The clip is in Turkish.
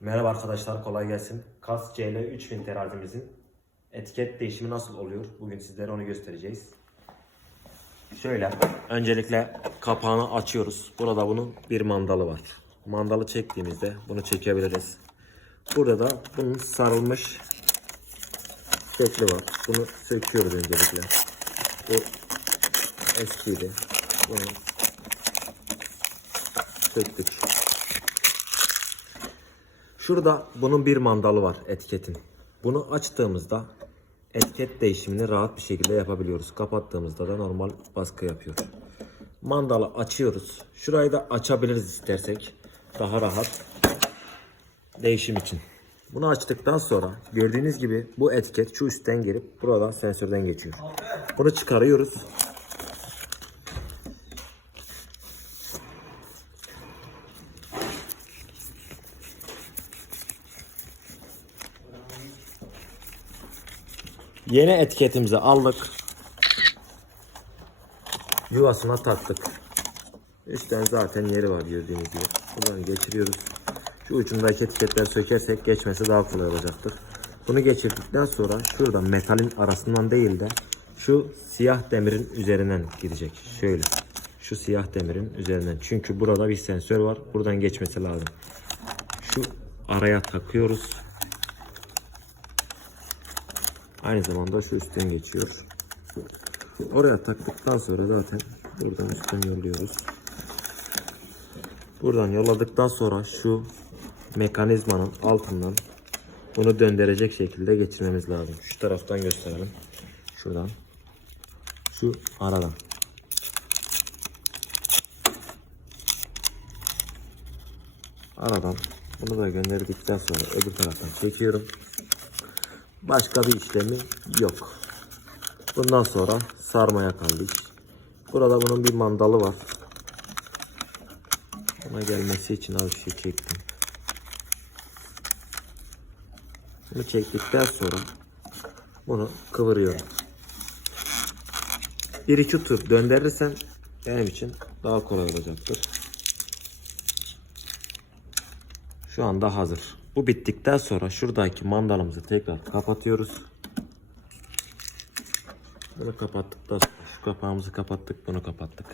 Merhaba arkadaşlar kolay gelsin. KAS CL 3000 terazimizin etiket değişimi nasıl oluyor? Bugün sizlere onu göstereceğiz. Şöyle öncelikle kapağını açıyoruz. Burada bunun bir mandalı var. Mandalı çektiğimizde bunu çekebiliriz. Burada da bunun sarılmış şekli var. Bunu söküyoruz öncelikle. Bu eskiydi. Bunu söktük. Şurada bunun bir mandalı var etiketin. Bunu açtığımızda etiket değişimini rahat bir şekilde yapabiliyoruz. Kapattığımızda da normal baskı yapıyor. Mandalı açıyoruz. Şurayı da açabiliriz istersek. Daha rahat değişim için. Bunu açtıktan sonra gördüğünüz gibi bu etiket şu üstten gelip buradan sensörden geçiyor. Bunu çıkarıyoruz. Yeni etiketimizi aldık. Yuvasına taktık. Üstten zaten yeri var gördüğünüz gibi. Buradan geçiriyoruz. Şu ucundaki etiketleri sökersek geçmesi daha kolay olacaktır. Bunu geçirdikten sonra şurada metalin arasından değil de şu siyah demirin üzerinden gidecek. Şöyle. Şu siyah demirin üzerinden. Çünkü burada bir sensör var. Buradan geçmesi lazım. Şu araya takıyoruz. Aynı zamanda şu üstten geçiyor. Oraya taktıktan sonra zaten buradan üstten yolluyoruz. Buradan yolladıktan sonra şu mekanizmanın altından bunu döndürecek şekilde geçirmemiz lazım. Şu taraftan gösterelim. Şuradan. Şu aradan. Aradan bunu da gönderdikten sonra öbür taraftan çekiyorum. Başka bir işlemi yok. Bundan sonra sarmaya kaldı iş. Burada bunun bir mandalı var. Ona gelmesi için az bir şey çektim. Bunu çektikten sonra bunu kıvırıyorum. Bir iki tur döndürürsen benim için daha kolay olacaktır. Şu anda hazır. Bu bittikten sonra şuradaki mandalımızı tekrar kapatıyoruz. Bunu kapattıktan sonra şu kapağımızı kapattık, bunu kapattık.